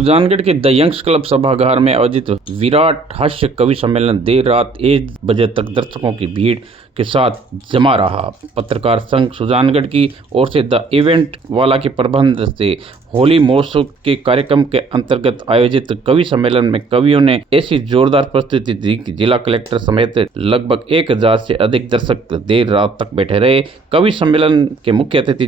सुजानगढ़ के the Young's club सभागार में आयोजित विराट हास्य कवि सम्मेलन देर रात 1 बजे तक दर्शकों की भीड़ के साथ जमा रहा। पत्रकार संघ सुजानगढ़ की ओर से द इवेंट वाला के प्रबंध से होली महोत्सव के कार्यक्रम के अंतर्गत आयोजित कवि सम्मेलन में कवियों ने ऐसी जोरदार प्रस्तुति दी कि जिला कलेक्टर समेत लगभग 1000 से अधिक दर्शक देर रात तक बैठे रहे। कवि सम्मेलन के मुख्य अतिथि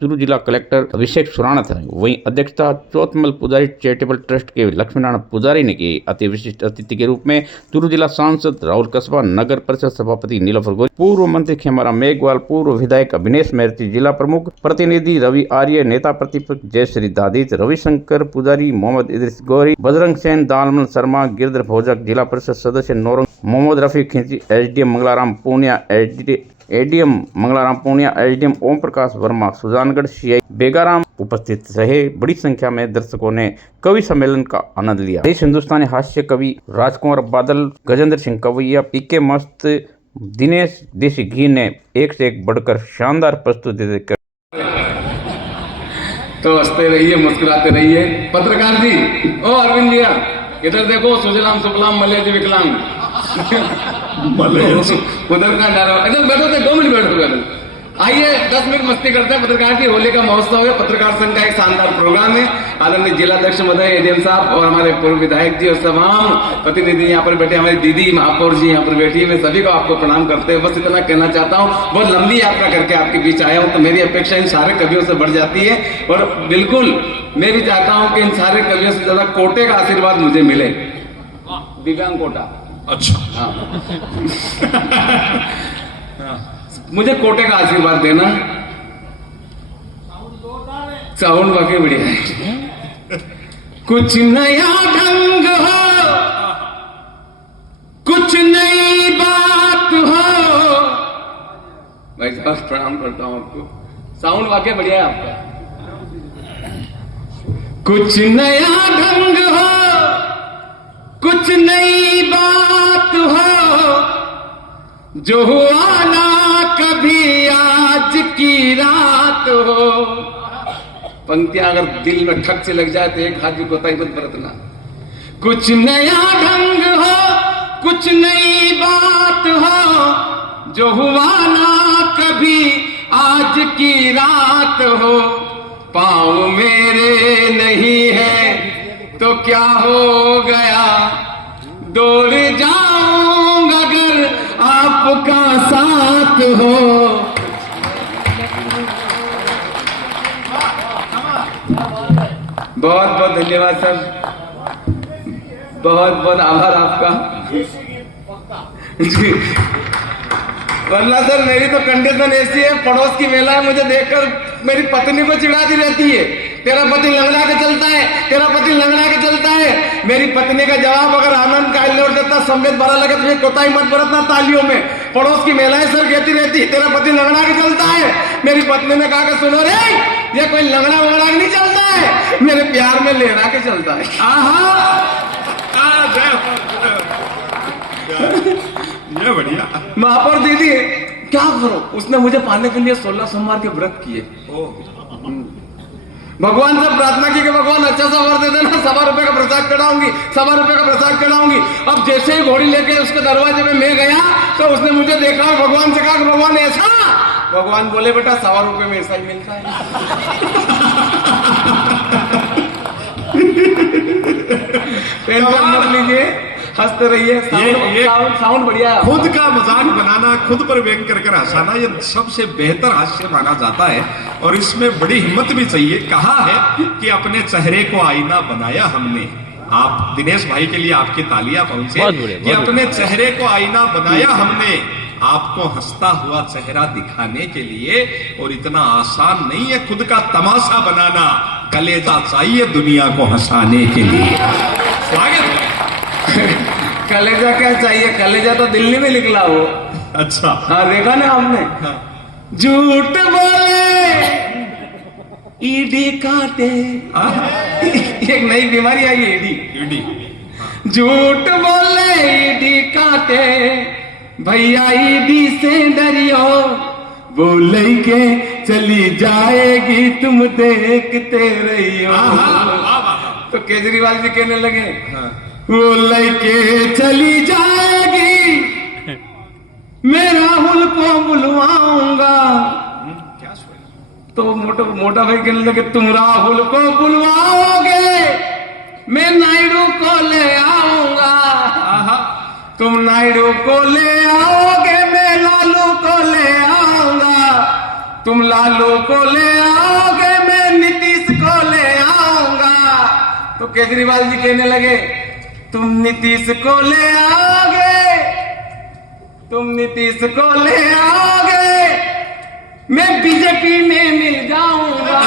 चूरू जिला कलेक्टर अभिषेक सुराणा थे। वहीं अध्यक्षता चौथमल पुजारी चैरिटेबल ट्रस्ट के लक्ष्मीनारायण पुजारी ने की। अति विशिष्ट अतिथि के रूप में चूरू जिला सांसद राहुल कस्बा, नगर परिषद सभापति नीलोफर गोयल, पूर्व मंत्री खेमाराम मेघवाल, पूर्व विधायक अभिनेश मेहती, जिला प्रमुख प्रतिनिधि रवि आर्य, नेता प्रतिपक्ष जयश्री दादित, रविशंकर पुजारी, मोहम्मद इदरीस गौरी, बजरंग सेन, दालमन शर्मा, गिरधर भोजक, जिला परिषद सदस्य Naurang, Mohammad Rafi Khinchi, SDM Mangalaram Punia, ADM Mangalaram Punia, SDM Om Prakash Verma, Sujangarh CI Begaram उपस्थित रहे। बड़ी संख्या में दर्शकों ने कवि सम्मेलन का आनंद लिया। देश हिंदुस्तानी हास्य कवि राजकुमार बादल, गजेंद्र सिंह कवैया, पीके मस्त, दिनेश देसी घी ने एक से एक बढ़कर शानदार प्रस्तुति देकर तो हंसते रहिए, मुस्कुराते रहिए। पत्रकार जी, ओ अरविंद भैया इधर देखो, सुजलाम सुफलाम मलयज विकलाम उधर का जा रहा हूं। इधर बैठो, 2 मिनट बैठो। आइए 10 मिनट मस्ती करते हैं। पत्रकार की होली का महोत्सव है, पत्रकार संघ का एक शानदार प्रोग्राम है। आदरणीय जिलाध्यक्ष महोदय, एडीएम साहब और हमारे पूर्व विधायक जी और तमाम प्रतिनिधि यहाँ पर बैठे, हमारी दीदी महापौर जी यहाँ पर बैठी है, मैं सभी को आपको प्रणाम करते हैं। बस इतना कहना चाहता हूँ, बहुत लंबी यात्रा करके आपके बीच आया हूँ, तो मेरी अपेक्षा इन सारे कवियों से बढ़ जाती है। और बिल्कुल मैं भी चाहता हूँ कि इन सारे कवियों से ज्यादा कोटे का आशीर्वाद मुझे मिले। दिव्यांग कोटा, अच्छा हाँ मुझे कोटे का आशीर्वाद देना। साउंड वाकई बढ़िया है। कुछ नया ढंग हो, कुछ नई बात हो। भाई साहब प्रणाम करता हूं आपको, साउंड वाकई बढ़िया है आपका। कुछ नया ढंग हो, कुछ नई बात हो, जो हुआ ना कभी आज की रात हो। पंक्तियां अगर दिल में ठक से लग जाए तो एक हाथ भी कोताही मत बरतना। कुछ नया ढंग हो, कुछ नई बात हो, जो हुआ ना कभी आज की रात हो। पाँव मेरे नहीं है तो क्या हो गया, दौड़ जाऊंगा अगर आपका साथ हो। बहुत बहुत धन्यवाद सर, बहुत बहुत आभार आपका जी। वरना सर मेरी तो कंडीशन ऐसी है, पड़ोस की महिला है, मुझे देखकर मेरी पत्नी को चिढ़ाती रहती है, तेरा पति लंगड़ा के चलता है, तेरा पति लंगड़ा के चलता है। मेरी पत्नी का जवाब अगर आनंद का लौट देता, संवेद भरा लगे तो कोताही मत बरतना तालियों में। पड़ोस की महिलाएं सर कहती रहती, तेरा पति लंगड़ा के चलता है। मेरी पत्नी ने कहा कि सुनो रे, ये कोई लंगड़ा वंगड़ा के नहीं चलता है, मेरे प्यार में लेड़ा के चलता है। ये बढ़िया। महापौर दीदी क्या करो, उसने मुझे पाने के लिए 16 सोमवार के व्रत किए। भगवान से प्रार्थना की कि भगवान अच्छा सा वर दे देना, 1.25 रुपए का प्रसाद चढ़ाऊंगी, 1.25 रुपए का प्रसाद चढ़ाऊंगी। अब जैसे ही घोड़ी लेके उसके दरवाजे में मैं गया तो उसने मुझे देखा और भगवान से कहा कि भगवान ऐसा। भगवान बोले बेटा 1.25 रुपए में ऐसा ही मिलता है। टेंशन मत लीजिए, हंसते रहिए। साउंड बढ़िया है। खुद का मजाक बनाना, खुद पर व्यंग कर हंसाना, ये सबसे बेहतर हास्य माना जाता है और इसमें बड़ी हिम्मत भी चाहिए। कहा है कि अपने चेहरे को आईना बनाया हमने। आप दिनेश भाई के लिए आपकी तालियां पहुंचे कि अपने चेहरे को आईना बनाया हमने, आपको हंसता हुआ चेहरा दिखाने के लिए। और इतना आसान नहीं है खुद का तमाशा बनाना, कलेजा चाहिए दुनिया को हंसाने के लिए। स्वागत है। कलेजा क्या चाहिए, कलेजा तो दिल्ली में निकला वो। अच्छा हाँ देखा ना आपने। हाँ। झूठ बोले ईडी काटे, एक नई बीमारी आई है ईडी। झूठ बोले ईडी काटे, भैया ईडी से डरियो, बोल के चली जाएगी तुम देखते रहियो। तो केजरीवाल जी कहने लगे हाँ। वो लड़के चली जाएगी, मैं राहुल को बुलवाऊंगा। क्या सोचा? तो मोटा भाई कहने लगे तुम राहुल को बुलवाओगे, मैं नायडू को ले आऊंगा। आहा, तुम नायडू को ले आओगे, मैं लालू को ले आऊंगा। तुम लालू को ले आओगे, मैं नीतीश को ले आऊंगा। तो केजरीवाल जी कहने लगे तुम नीतीश को ले आओगे, तुम नीतीश को ले आओगे, मैं बीजेपी में मिल जाऊंगा।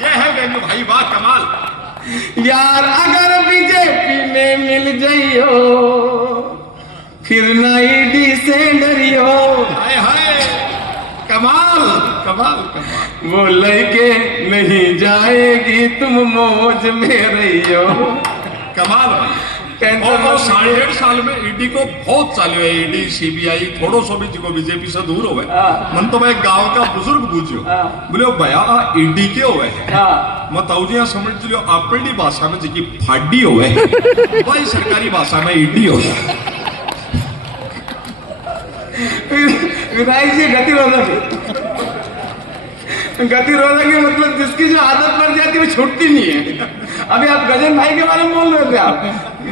ये है वेन्यू भाई, वाह कमाल। यार अगर बीजेपी में मिल जाइयो, फिर नाईडी से डरियो। हाय हाय, कमाल कमाल कमाल। वो लड़के नहीं जाएगी, तुम मौज में रहियो। कमाल भाई। और 1.5 साल में ईडी को बहुत चालू है, ईडी सीबीआई थोड़ो सो भी जो बीजेपी से दूर हो गए। मन तो मैं गांव का बुजुर्ग पूछो, बोले भैया ईडी के हुए मैं ताऊजिया समझ लियो अपनी भाषा में जी फाडी हुए भाई, सरकारी भाषा में ईडी हो गया। विधायक जी गतिरोधक की मतलब जिसकी जो आदत पड़ जाती है वो छूटती नहीं है। अभी आप गजन भाई के बारे में बोल रहे थे आप,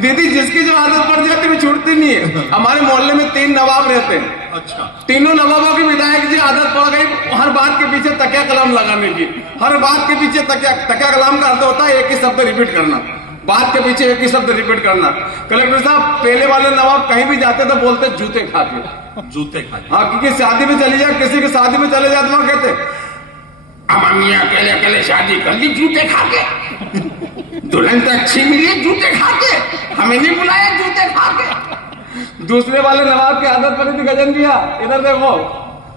दीदी जिसकी जो आदत पड़ जाती है वो छूटती नहीं है। हमारे मोहल्ले में 3 नवाब रहते हैं। अच्छा। तीनों नवाबों की विधायक जी आदत पड़ गई हर बात के पीछे तकिया कलाम लगाने की। हर बात के पीछे तकिया कलाम का अर्थ होता है एक ही शब्द रिपीट करना, बात के पीछे एक ही शब्द रिपीट करना। कलेक्टर साहब पहले वाले नवाब कहीं भी जाते तो बोलते जूते खा के, जूते खा के। हाँ, क्योंकि शादी में चली जाए, किसी की शादी में चले जाते वहां कहते अम्मी अकेले अकेले शादी कर ली जूते खा के, दुल्हन तो अच्छी मिली जूते खा के, हमें नहीं बुलाया जूते खा के। दूसरे वाले नवाब की आदत पड़ी थी गजन भैया, इधर देखो,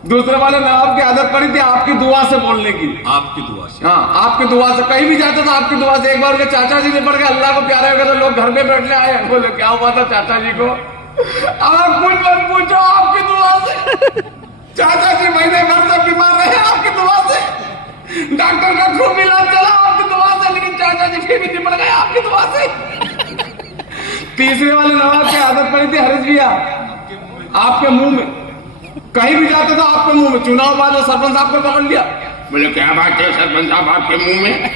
दूसरे वाले नवाब की आदत पड़ी थी आपकी दुआ से बोलने की। आपकी दुआ से? हाँ, आपकी दुआ से कहीं भी जाते तो आपकी दुआ से। एक बार के चाचा जी ने पढ़ के अल्लाह को प्यारा हो गया तो लोग घर पे बैठने आए, बोले क्या हुआ था चाचा जी को? अब कुछ मत पूछो, आपकी दुआ से। चाचा जी महीने भर से बीमार रहे आपकी दुआ से, डॉक्टर का खूब इलाज चला आपकी दुआ से, लेकिन चाचा जी फिर भी निपट गए आपकी दुआ से। तीसरे वाले नवाब की आदत पड़ी थी हरीश भैया, आपके मुंह में कहीं भी जाते तो आपके मुंह में। चुनाव बाद सरपंच साहब को पकड़ लिया, बोले क्या बात है सरपंच साहब आपके मुंह में?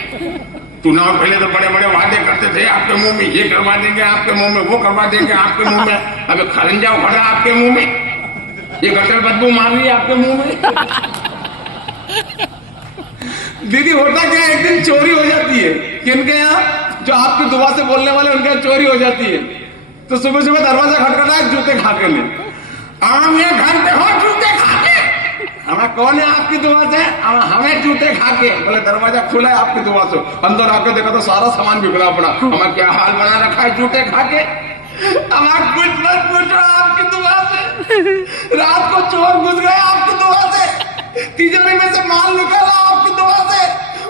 चुनाव पहले तो बड़े बड़े वादे करते थे आपके मुंह में, ये करवा देंगे आपके मुंह में, वो करवा देंगे आपके मुंह में, अभी खरंजा उखड़ा आपके मुंह में, ये गटर बदबू मार रही है आपके मुंह में। दीदी होता क्या, एक दिन चोरी हो जाती है किनके यहाँ, जो आपकी दुआ से बोलने वाले उनके यहाँ चोरी हो जाती है। तो सुबह सुबह दरवाजा खटखटाया जूते खा के ले, आम ये घर पे हो जूते खा के। हमें कौन है आपकी दुआ से? हमें जूते खा के। बोले दरवाजा खुला है आपकी दुआ से, अंदर आके देखा तो सारा सामान बिखरा पड़ा। हमें क्या हाल बना रखा है जूते खा के। हमें कुछ मत पूछो आपकी दुआ से। रात को चोर घुस गए आपकी दुआ से, तिजोरी में से माल निकाला आपकी दुआ से,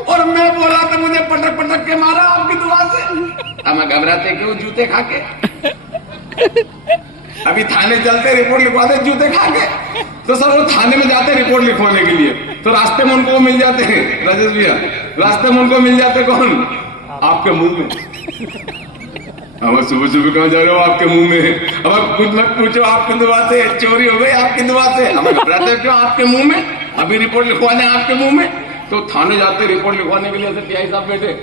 और मैं बोला तो मुझे पटक पटक के मारा आपकी दुआ से। हमें घबराते क्यों जूते खा के? अभी थाने चलते रिपोर्ट लिखवाते जूते खा के। तो सर वो थाने में जाते रिपोर्ट लिखवाने के लिए, तो रास्ते में उनको मिल जाते हैं राजेश भैया, रास्ते में उनको मिल जाते कौन? आपके मुंह में। अब सुबह सुबह कहाँ जा रहे हो? आपके मुंह में। अब कुछ मत पूछो आपकी दुआ से, चोरी हो गई आपकी दुआ से। हम घबराते क्यों आपके मुंह में? अभी रिपोर्ट लिखवाने आपके मुंह में। तो थाने जाते रिपोर्ट लिखवाने के लिए टीआई साहब बैठे,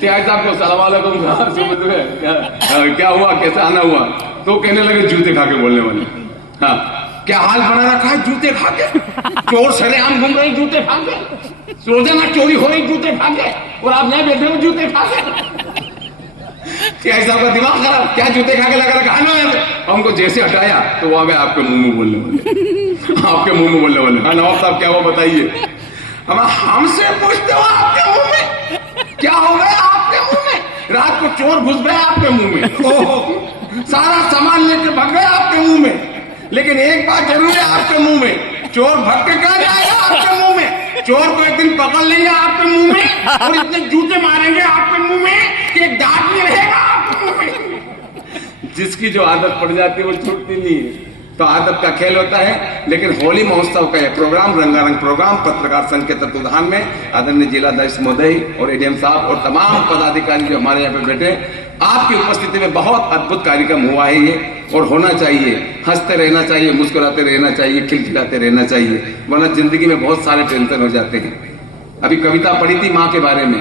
टीआई साहब को सलाम वालेकुम साहब, सुबह सुबह क्या हुआ, कैसे आना हुआ? तो कहने लगे जूते खा के बोलने वाले। हाँ, क्या हाल बना रखा है जूते खा के? चोर सरेआम घूम रहे जूते खा के, रोजाना चोरी हो रही जूते खा के, और आप नहीं बैठे हो जूते खा के। साहब का दिमाग खराब, क्या जूते खा के लगा रखा? हमको जैसे हटाया तो वो आ गए आपके मुंह में बोलने वाले, आपके मुंह में बोलने वाले। हाँ नवाब साहब क्या हुआ बताइए? हम हमसे पूछते हो आपके मुंह में क्या हो गया? आपके मुंह में रात को चोर घुस गए आपके मुंह में, सारा सामान लेके भाग गए आपके मुंह में। लेकिन एक बात जरूर है आपके मुंह में, चोर भग के कहाँ जाएगा आपके मुंह में? चोर को एक दिन पकड़ लेंगे आपके मुंह में, और इतने जूते मारेंगे आपके मुंह में कि एक दांत नहीं रहेगा आपके मुंह में। जिसकी जो आदत पड़ जाती है वो छूटती नहीं है। तो आदत का खेल होता है। लेकिन होली महोत्सव का यह प्रोग्राम, रंगारंग प्रोग्राम, पत्रकार संघ के तत्वाधान में आदरणीय जिलाध्यक्ष महोदय और एडीएम साहब और तमाम पदाधिकारी जो हमारे यहाँ पे बैठे, आपकी उपस्थिति में बहुत अद्भुत कार्यक्रम हुआ है ये, और होना चाहिए। हंसते रहना चाहिए, मुस्कुराते रहना चाहिए, खिलखिलाते रहना चाहिए, वरना जिंदगी में बहुत सारे टेंशन हो जाते हैं। अभी कविता पढ़ी थी माँ के बारे में,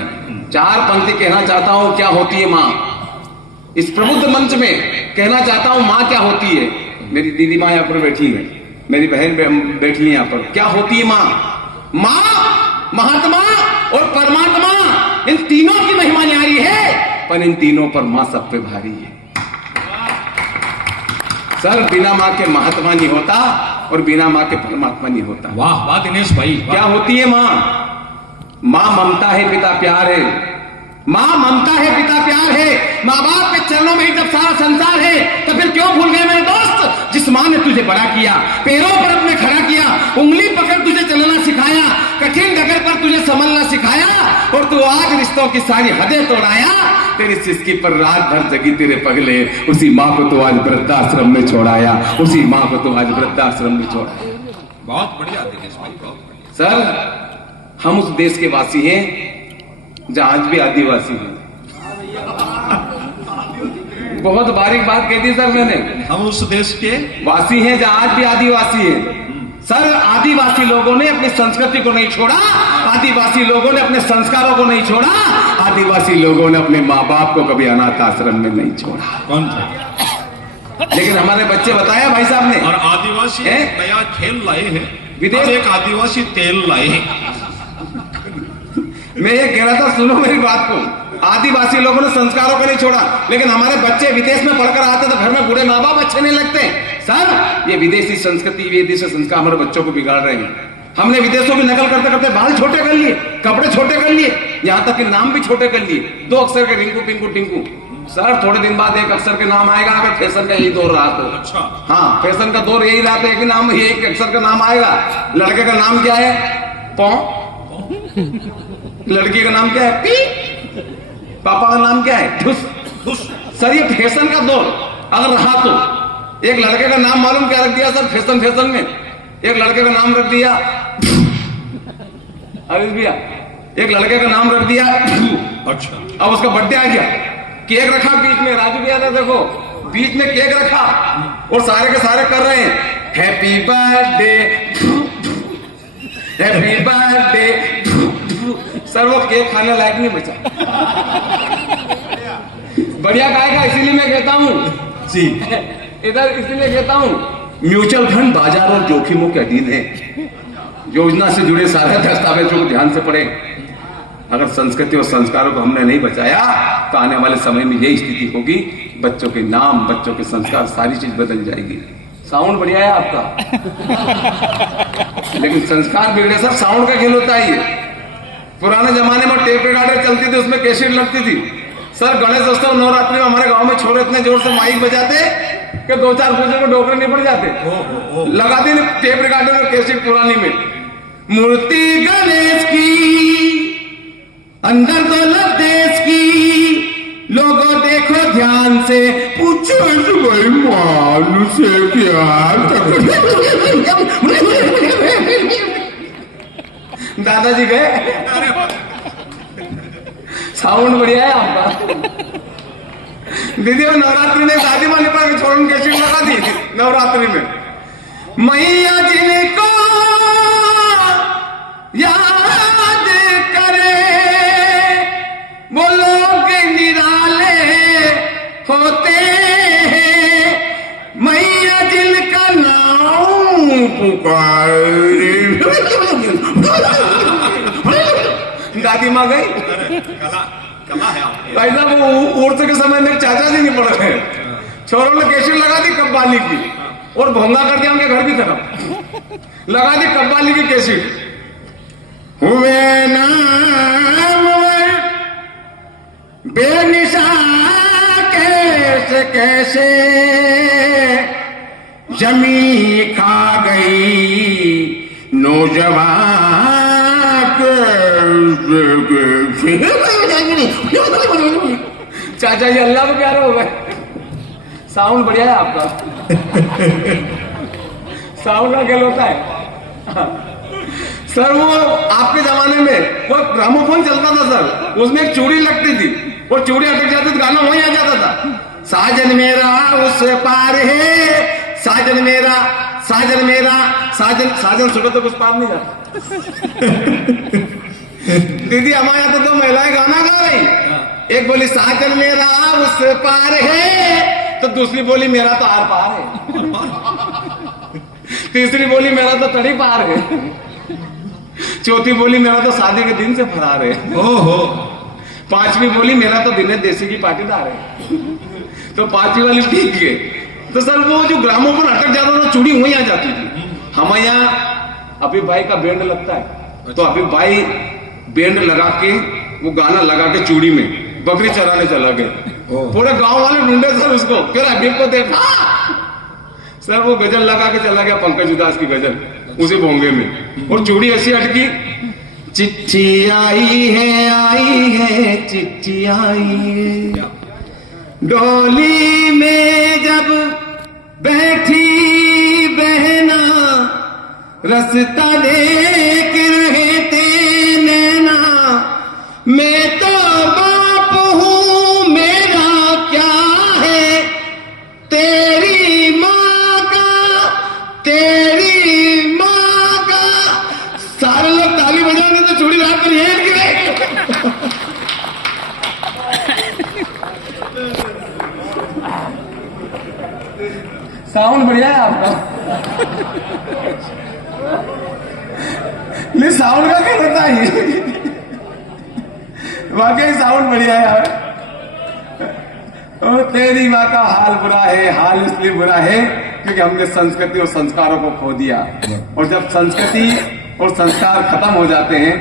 4 पंक्ति कहना चाहता हूँ, क्या होती है माँ। इस प्रबुद्ध मंच में कहना चाहता हूँ माँ क्या होती है। मेरी दीदी माँ यहाँ पर बैठी है, मेरी बहन बैठी है यहाँ पर। क्या होती है माँ? माँ, महात्मा और परमात्मा, इन तीनों की महिमा न्यारी है, पर इन तीनों पर माँ सब पे भारी है। सर, बिना माँ के महात्मा नहीं होता और बिना माँ के परमात्मा नहीं होता। वाह वाह दिनेश भाई, क्या होती है माँ? माँ ममता है, पिता प्यार है। माँ ममता है, पिता प्यार है। माँ बाप के चरणों में ही जब सारा संसार है, तो फिर क्यों भूल गए मेरे दोस्त, जिस माँ ने तुझे बड़ा किया, पैरों पर अपने खड़ा किया, उंगली पकड़ तुझे चलना सिखाया, कठिन डगर पर तुझे संभलना सिखाया, और तू आज रिश्तों की सारी हदें तोड़ाया। तेरी सिसकी पर रात भर जगी तेरे पगले, उसी माँ को तो आज वृद्धाश्रम में छोड़ाया, उसी माँ को तो आज वृद्धाश्रम में छोड़ाया। बहुत बढ़िया दिनेश भाई, बहुत बढ़िया। सर, हम उस देश के वासी हैं जहां आज भी आदिवासी हैं। बहुत बारीक बात कह दी सर मैंने। हम उस देश के वासी हैं जहां आज भी आदिवासी हैं। सर, आदिवासी लोगों ने अपनी संस्कृति को नहीं छोड़ा, आदिवासी लोगों ने अपने संस्कारों को नहीं छोड़ा, आदिवासी लोगों ने अपने माँ बाप को कभी अनाथ आश्रम में नहीं छोड़ा। कौन था? लेकिन हमारे बच्चे बताया भाई साहब ने, और आदिवासी नया खेल लाए हैं, विदेश एक आदिवासी तेल लाए हैं। मैं ये कह रहा था, सुनो मेरी बात को, आदिवासी लोगों ने संस्कारों को नहीं छोड़ा, लेकिन हमारे बच्चे विदेश में पढ़कर आते तो घर में बूढ़े माँ बाप अच्छे नहीं लगते। सर, ये विदेशी संस्कृति, विदेशी संस्कार हमारे बच्चों को बिगाड़ रहे हैं। हमने विदेशों की नकल करते करते बाल छोटे कर लिए, कपड़े छोटे कर लिए, यहाँ तक कि नाम भी छोटे कर लिए। 2 अक्षर के रिंकू पिंकू टिंकू। सर, थोड़े दिन बाद 1 अक्षर के नाम आएगा, अगर फैशन का यही दौर रहा तो। अच्छा, हाँ, फैशन का दौर यही रहा तो एक नाम, 1 अक्षर का नाम आएगा। लड़के का नाम क्या है? पौ। लड़की का नाम क्या है? पी। पापा का नाम क्या है? धुस। सर, ये फैशन का दौर अगर रहा तो। एक लड़के का नाम मालूम क्या रख दिया सर फैशन में? एक लड़के का नाम रख दिया, अरे भैया, एक लड़के का नाम रख दिया। अच्छा, अब उसका बर्थडे आ गया, केक रखा बीच में। राजू भैया था, देखो बीच में केक रखा और सारे के सारे कर रहे हैं happy birthday, happy birthday. Sir, वो केक खाने लायक नहीं बचा। बढ़िया गाएगा, इसीलिए मैं कहता हूँ जी, इधर इसीलिए कहता हूँ, म्यूचुअल फंड बाजार और जोखिमों के अधीन है। योजना से जुड़े सारे दस्तावेजों को ध्यान से पढ़ें। अगर संस्कृति और संस्कारों को हमने नहीं बचाया तो आने वाले समय में यही स्थिति होगी। बच्चों के नाम, बच्चों के संस्कार, सारी चीज बदल जाएगी। साउंड बढ़िया है आपका, लेकिन संस्कार बिगड़े। सर, साउंड का खेल होता है ये। पुराने जमाने में टेप रिकॉर्डर चलती थी, उसमें कैसेट लगती थी। सर, गणेश उत्सव नवरात्रि में हमारे गांव में छोरे इतने जोर से माइक बजाते कि 2-4 बजे को डोकरे नहीं पड़ जाते। लगाते टेप रिकॉर्डर और कैसेट पुरानी में, मूर्ति गणेश की अंदर दौलत देश की, लोगों देखो ध्यान से, पूछो भाई मान से प्यार। दादाजी गए। साउंड बढ़िया है आपका। दीदी, वो नवरात्रि में दादी माँ ने पर छोड़न कैसेट लगा दी नवरात्रि में। मैया जिनको याद करे वो लोग निराले होते हैं, मैया जिनका नाम पुकारे। दादी माँ गई। कला है आपकी। भाई साहब, वो उड़ते के समय मेरे चाचा जी नहीं पड़ रहे, छोरों ने कैसेट लगा दी कब्बाली की और भोंगा कर दिया उनके घर की तरफ। लगा दी कब्बाली की कैसेट। हुए नाम बेनिशा कैसे कैसे जमी खा गई नौजवान। चाचा जी अल्लाह को प्यारे हो गए। साउंड बढ़िया है आपका। साउंड का खेल होता है। सर वो आपके जमाने में वो ग्रामोफोन चलता था सर, उसमें एक चूड़ी लगती थी, वो चूड़ी अटक जाती तो गाना वहीं आ जाता था। साजन मेरा उस पार है, साजन मेरा, साजन मेरा, साजन साजन सुनो तो कुछ पार नहीं जाता। दीदी हमारे यहाँ तो महिलाएं गाना गा रही, एक बोली साजन मेरा उस पार है, तो दूसरी बोली मेरा तो आर पार है, तीसरी बोली मेरा तो तड़ी पार है, चौथी बोली मेरा तो शादी के दिन से फरार है, ओहो, पांचवी बोली मेरा तो दिनेश देसी की पाटीदार है। तो पांचवी वाली ठीक है। तो सर वो जो ग्रामोफोन अटक जाता था, चूड़ी वहीं आ जाती थी। हमारे यहाँ अभी भाई का बैंड लगता है, तो अभी भाई बैंड लगा के वो गाना लगा के चूड़ी में बकरी चराने चला गया। पूरे गांव वाले ढूंढे सर उसको, फिर अभी को देखा सर वो गजल लगा के चला गया, पंकज उदास की गजल उसी भोंगे में, और चूड़ी ऐसी अटकी। चिट्ठी आई है चिट्ठी आई है, डोली में जब बैठी बहना, रास्ता देख रहे थे नैना, मैं तो बाप हूँ मेरा क्या है, तेरी माँ का। सारे लोग ताली बजाने तो चूड़ी रात पर हेल गिरे। साउंड बढ़िया है आपका, नहीं साउंड का क्या होता है, वाकई साउंड बढ़िया है यार। ओ तेरी माँ का हाल बुरा है, हाल इसलिए बुरा है क्योंकि हमने संस्कृति और संस्कारों को खो दिया, और जब संस्कृति और संस्कार खत्म हो जाते हैं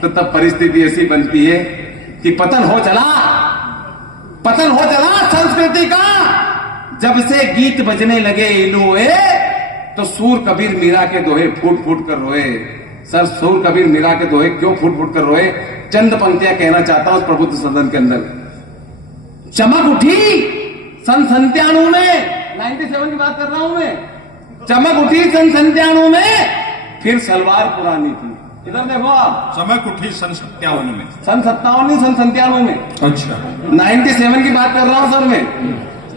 तो तब परिस्थिति ऐसी बनती है कि पतन हो चला संस्कृति का। जब से गीत बजने लगे इनुए, तो सूर कबीर मीरा के दोहे फूट फूट कर रोए। सर सूर कबीर मीरा के दोहे क्यों फूट फूट कर रोए? चंद पंक्तियां कहना चाहता हूं उस प्रबुद्ध सदन के अंदर। चमक उठी सन 97 में, 97 की बात कर रहा हूं मैं, चमक उठी सन 97 में, फिर सलवार पुरानी थी। इधर देखो आप, चमक उठी सन 57 में, सन 57 नहीं सन 97 में, अच्छा 97 की बात कर रहा हूं सर मैं।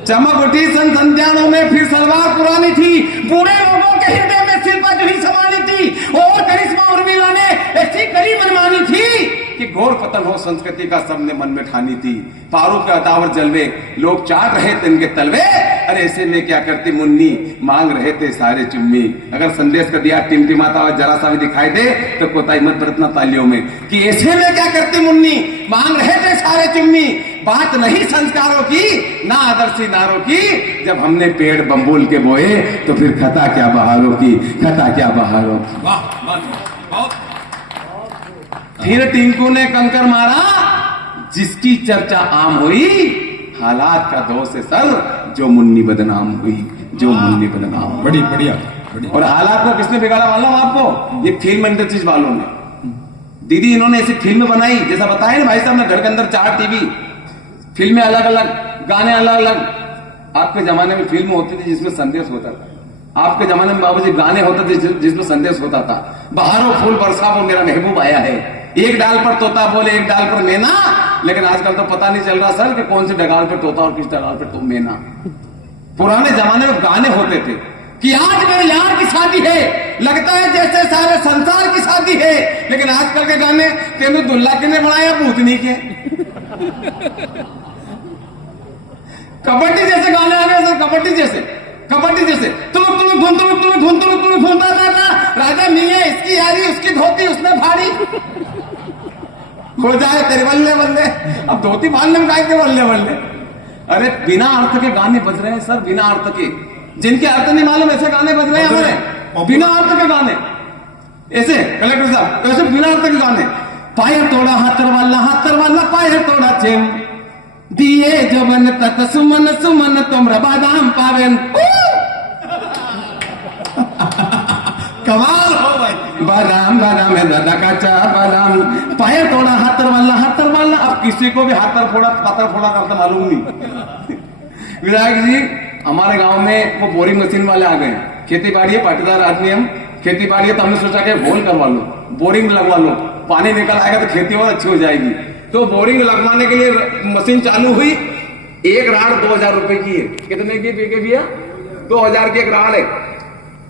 चमक उठी सन 97 में, फिर सलवार पुरानी थी, बूढ़े लोगों के हृदय में शिल्पा जूही समानी थी, और करिश्मा उर्मिला ने ऐसी कड़ी मनमानी थी कि घोर पतन हो संस्कृति का सबने मन में ठानी थी। पारों के अतावर जलवे लोग चाट रहे थे इनके तलवे, अरे ऐसे में क्या करती मुन्नी, मांग रहे थे सारे चुम्मी। अगर संदेश का दिया टिमटिमाता हुआ जरा सा भी दिखाई दे तो कोताही मत बरतना तालियों में, कि ऐसे में क्या करती मुन्नी, मांग रहे थे सारे चुम्मी। बात नहीं संस्कारों की ना आदर्शी नारों की, जब हमने पेड़ बम्बूल के बोए तो फिर खता क्या बहारों की, खता क्या बहारों की। वाह बहुत। फिर टिंकू ने कंकर मारा, जिसकी चर्चा आम हुई, हालात का दोष है सर जो मुन्नी बदनाम हुई, जो मुन्नी बदनाम हुई। बड़ी बढ़िया। और हालात को किसने बिगाड़ा मालूम आपको? ये फिल्म इंडस्ट्रीज वालों ने। दीदी इन्होंने ऐसी फिल्म बनाई, जैसा बताया ना भाई साहब ने, घर के अंदर 4 टीवी, फिल्में अलग अलग, गाने अलग अलग। आपके जमाने में फिल्म होती थी जिसमें संदेश होता था, आपके जमाने में बाबूजी गाने होते थे जिसमें संदेश होता था। बहारों फूल बरसा वो मेरा महबूब आया है, एक डाल पर तोता बोले एक डाल पर मैना। लेकिन आजकल तो पता नहीं चल रहा सर कि कौन से डगाल पर तोता और किस डगाल पर मैना। पुराने जमाने में गाने होते थे कि आज मेरे यार की शादी है, लगता है जैसे सारे संसार की शादी है। लेकिन आजकल के गाने तेनू दुल्ला के ने बनाया भूतनी के। कबड्डी जैसे गाने आ गए सर, कबड्डी जैसे तुलुक तुलुक घूम तुलुक तुलुक घूम तुलुक तुलुक घूमता था राजा मियां, इसकी यारी उसकी धोती उसमें भारी हो जाए तेरे बल्ले बल्ले। अब धोती बांधने में गाय के बल्ले बल्ले। अरे बिना अर्थ के गाने बज रहे हैं सर, बिना अर्थ के, जिनके अर्थ नहीं मालूम ऐसे गाने बज रहे हैं हमारे, बिना अर्थ के गाने ऐसे। कलेक्टर साहब ऐसे बिना अर्थ के गाने, पाया तोड़ा हाथर वाला पाया तोड़ा चेम दिए जवन तत सुमन सुमन तुमरा बादाम पावेन। कमाल हो भाई, बादाम बादाम है दादा का चा बादाम, पाया तोड़ा हाथर वाला। अब किसी को भी हाथर फोड़ा पाथर फोड़ा करता मालूम नहीं। विधायक जी हमारे गांव में वो बोरिंग मशीन वाले आ गए, खेती बाड़ी है, पाटीदार आदमी हम, खेती बाड़ी है तो हमने सोचा कि बोर करवा लो, बोरिंग लगवा लो, पानी निकल आएगा तो खेती और अच्छी हो जाएगी। तो बोरिंग लगवाने के लिए मशीन चालू हुई। एक राड 2000 रुपए की है। कितने की पी के भैया? 2000 की एक राड है।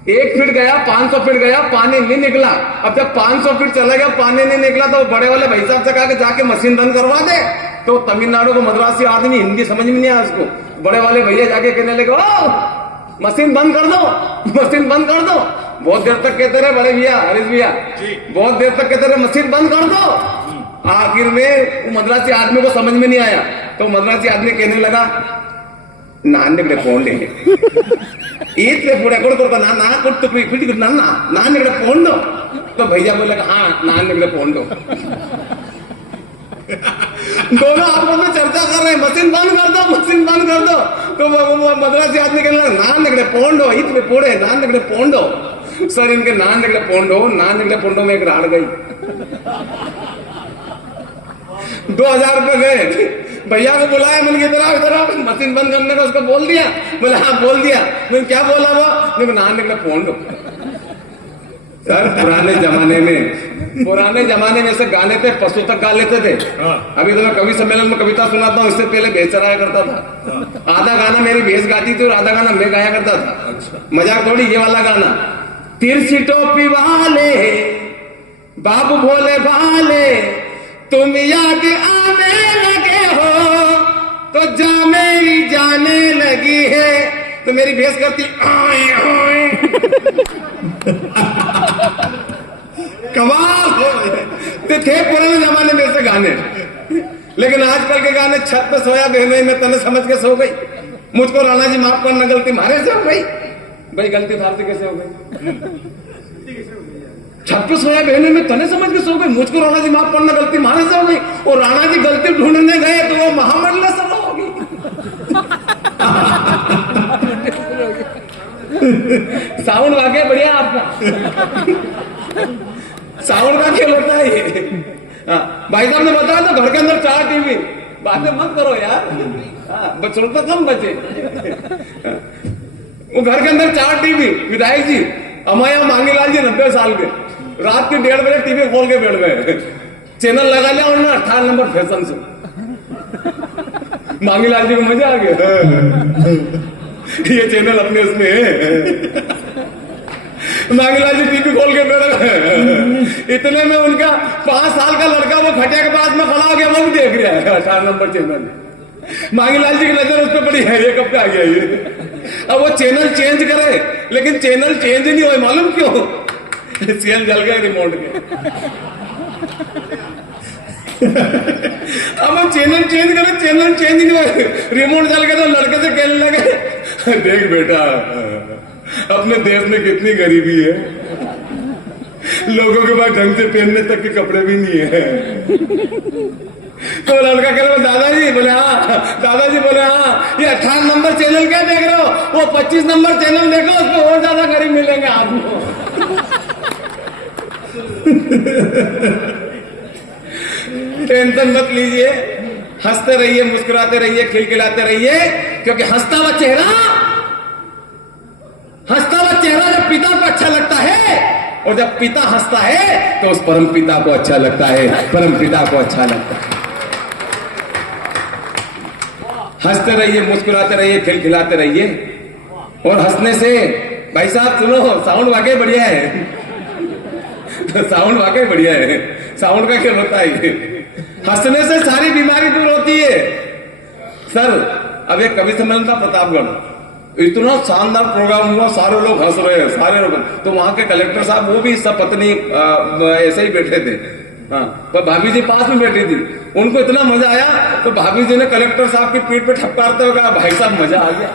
1 फीट गया, 500 फीट गया, पानी नहीं निकला। अब जब 500 फीट चला गया, पानी नहीं निकला, तो बड़े वाले भाई साहब से कहा कि जाके मशीन बंद करवा दे। तो तमिलनाडु को मद्रासी आदमी, हिंदी समझ में नहीं आया उसको। बड़े वाले भैया जाके कहने लगे, ओ मशीन बंद कर दो, मशीन बंद कर दो। बहुत देर तक कहते रहे बड़े भैया, हरीश भैया, बहुत देर तक कहते रहे मशीन बंद कर दो। आखिर में मद्रासी आदमी को समझ में नहीं आया, तो मद्रासी आदमी कहने लगा, नान निकड़े पोंडे इतने पूरे कोड़ ना कुछ फिट ना नान निकड़े पोंडो। तो भैया बोले हाँ नान निकड़े पोंडो। दोनों आपस में चर्चा कर रहे हैं, मशीन बंद कर दो, मशीन बंद कर दो। तो मद्रासी आदमी कहने लगा, नान निकड़े पोंडो इतने पूरे, नान निकड़े पोंडो। सर इनके नान निकड़े पोंडो में एक राड़ गई। 2000 रुपए गए। भैया को बुलाया, मैंने इधर मशीन बंद करने का उसको बोल दिया। बोले हाँ बोल दिया। मैंने क्या बोला वो? नान निकला पोंडो। सर पुराने जमाने में ऐसे गाने थे, पशु तक गा लेते थे। अभी तो मैं कवि सम्मेलन में कविता सुनाता हूँ, इससे पहले भेस चलाया करता था। आधा गाना मेरी भेस गाती थी और आधा गाना मैं गाया करता था। मजाक थोड़ी, ये वाला गाना, तिरछी टोपी वाले बाबू भोले भाले, तुम याद आने लगे हो तो जा मेरी जाने लगी है। तो मेरी भेस करती आए आए। कमाल तो थे पुराने जमाने में ऐसे गाने। लेकिन आजकल के गाने, छत पे सोया बहनोई में तने समझ के सो गई, मुझको राणा जी माफ करना, गलती मारे से हो गई। भाई गलती थार से कैसे हो गई? छत पे सोया बहनोई में तने समझ के सो गई, मुझको राणा जी माफ करना, गलती मारे से हो गई। और राणा जी गलती ढूंढने गए तो वो महामंडला सभा होगी। साउंड वाकई बढ़िया आपका। साउंड का खेल होता है ये। भाई साहब ने बताया तो घर के अंदर 4 टीवी। बातें मत करो यार, बच्चों तो कम बचे। वो घर के अंदर 4 टीवी। विधायक जी अमाया मांगीलाल जी 90 साल के, रात के 1:30 बजे टीवी खोल के बैठ गए। चैनल लगा लिया उन्होंने 18 नंबर फैशन से। मांगीलाल जी को मजा आ गया, ये चैनल अपने उसमें है। मांगीलाल जी टीवी खोल के बैठ गए। इतने में उनका 5 साल का लड़का वो खटिया के पास में खड़ा हो गया, वो भी देख रहा है 18 नंबर चैनल। मांगीलाल जी की नजर उस पर पड़ी है, ये कब का आ गया ये। अब वो चैनल चेंज करे, लेकिन चैनल चेंज नहीं हुए, मालूम क्यों? सेल जल गए रिमोट के। अब वो चैनल चेंज करे, चैनल चेंज नहीं हुए, रिमोट जल गए। तो लड़के से कहने लगे, देख बेटा अपने देश में कितनी गरीबी है, लोगों के पास ढंग से पहनने तक के कपड़े भी नहीं है। तो लड़का कह रहा दादाजी, बोले हाँ। दादाजी बोले हाँ, ये 18 नंबर चैनल क्या देख रहे हो? वो 25 नंबर चैनल देखो, उसको और ज्यादा गरीब मिलेंगे आपको। टेंशन मत लीजिए, हंसते रहिए, मुस्कुराते रहिए, खिलखिलाते रहिए, क्योंकि हंसता हुआ चेहरा जब पिता को अच्छा लगता है, और जब पिता हंसता है तो उस परम पिता को अच्छा लगता है, परम पिता को अच्छा लगता है। हंसते रहिए, मुस्कुराते रहिए, खिलखिलाते रहिए। और हंसने से भाई साहब सुनो, साउंड वाकई बढ़िया है। साउंड वाकई बढ़िया है। साउंड का खेल होता है। हंसने से सारी बीमारी दूर होती है। सर अब एक कवि सम्मेलन था प्रतापगढ़, इतना शानदार प्रोग्राम हुआ, सारे लोग हंस रहे हैं, सारे लोग। तो वहां के कलेक्टर साहब वो भी सब पत्नी ऐसे ही बैठे थे। हाँ, पर भाभी जी पास में बैठी थी, उनको इतना मजा आया तो भाभी जी ने कलेक्टर साहब की पीठ पे ठपकारते हुए कहा, भाई साहब मजा आ गया।